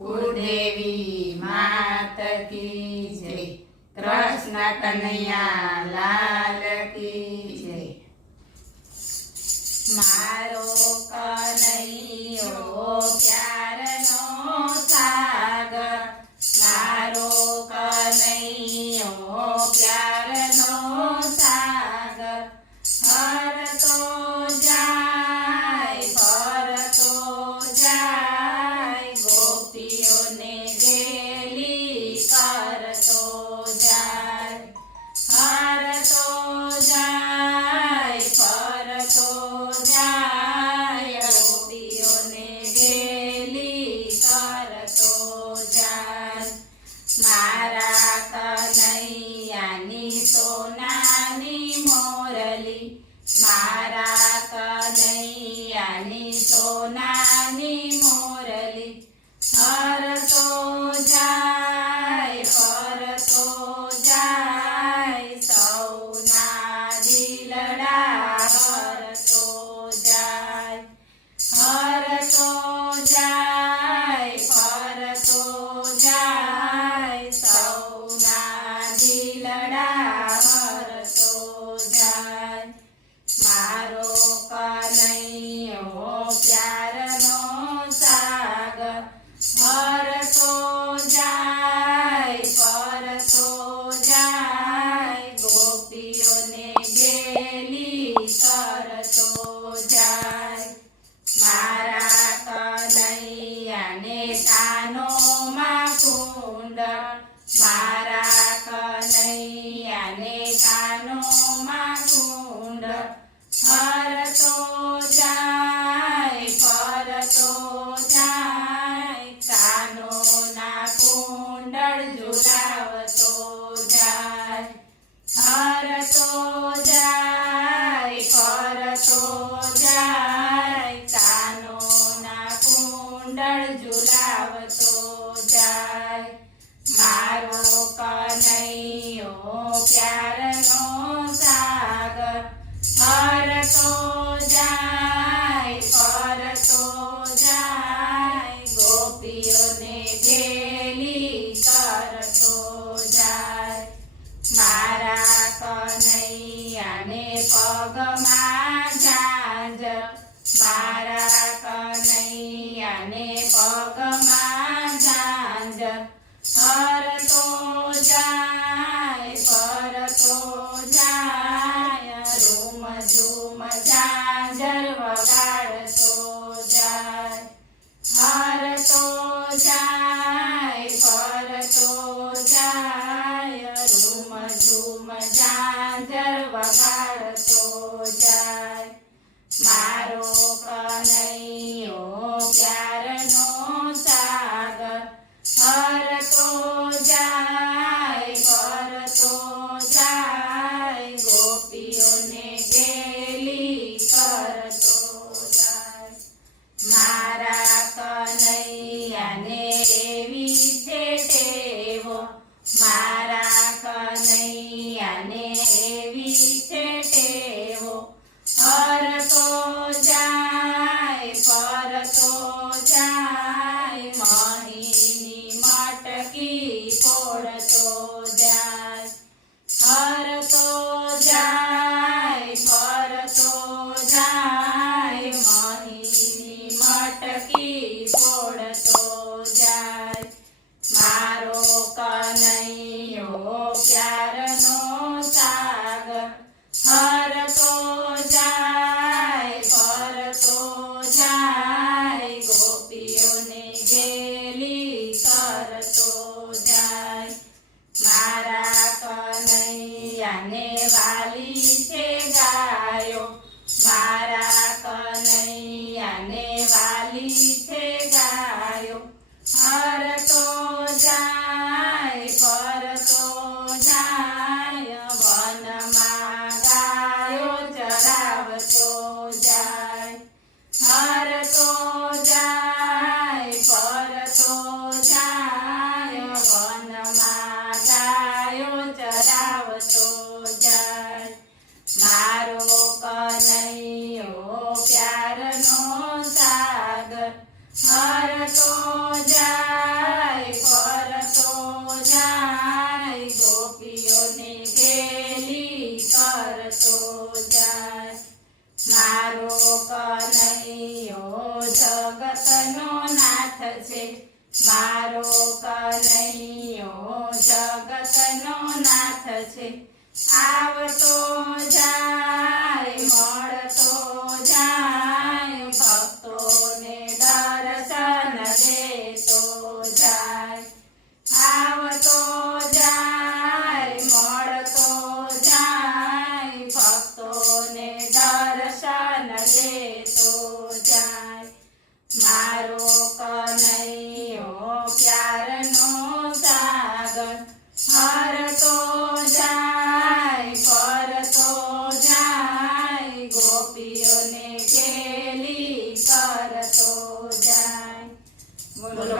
કુળદેવી માત કી જય, કૃષ્ણ કનૈયા લાલ કી જય। મારો કનૈયો પ્યારનો સાગર, મારો કનૈયો પ્યારનો સાગર, હરતો જાય ફરતો જાય, ગોપીઓને ગેલી કરતો જાય, હરતો જાય ફરતો જાય, ગોપીઓને ગેલી કરતો જાય। મારા કનૈયાની સોનાની મોરલી, મારા કનૈયાની સોનાની મોરલી, હરતો જાય ફરતો જાય, સૌના દિલડા હરતો જાય, હરતો જાય ફરતો જાય, સૌના દિલડા હરતો જાય। મારો કનૈયો પ્યારનો સાગર, હરતો જાય ફરતો જાય, ગોપીઓને ગેલી કરતો જાય। મારા કનૈયાને કાનોમાં કુંડળ, મારા કનૈયાને કાનોમાં કુંડળ, હરતો જાય ફરતો જાય, કાનોના કુંડળ ઝુલાવતો જાય, હરતો જાય ફરતો જાય, કાનોના કુંડળ ઝુલાવતો જાય। મારો કનૈયો પ્યારનો સાગર, હરતો જાય ફરતો જાય, ગોપીઓને ગેલી કરતો જાય। મારા કનૈયાને પગમાં ઝાંઝર, મારા કનૈયાને પગમાં ઝાંઝર, હરતો જાય ફરતો જાય, રૂમ ઝૂમ ઝાંઝર વગાડતો જાય, હરતો જાય ફરતો જાય, રૂમ ઝૂમ ઝાંઝર વગાડતો જાય। મારો કનૈયો પ્યારનો સાગર, હરતો જાય ફરતો જાય, ગોપીઓને ગેલી કરતો જાય। મારા કનૈયાને એવી છે ટેવો, મારા કનૈયાને એવી છે ટેવો, હરતો જાય ફરતો જાય, મહીની મટકી ફોડતો જાય, હરતો જાય ફરતો જાય, મહીની મટકી ફોડતો જાય। મારો કનૈયો પ્યારનો સાગર, હરતો જાય ફરતો જાય, ગોપીઓને ગેલી કરતો જાય। મારા કનૈયાને વાલી છે ગાયો, મારા કનૈયાને વાલી છે ગાયો, હરતો જાય ફરતો જાય, વનમાં ગાયો ચરાવતો જાય, હરતો જાય ફરતો જાય, વનમાં ગાયો ચરાવતો જાય। મારો કનૈયો પ્યારનો સાગર, હરતો જાય મારો કનૈયો જગતનો નાથ છે મારો કનૈયો જગતનો નાથ છે આવતો જાય મળતો જાય ભક્તોને દર્શન દેતો જાય આવતો જાય મળતો જાય ભક્તોને દર્શન દેતો જાય મારો કનૈયો પ્યારનો સાગર હરતો જાય ફરતો જાય ગોપીઓને ઘેલી કરતો જાય બોલો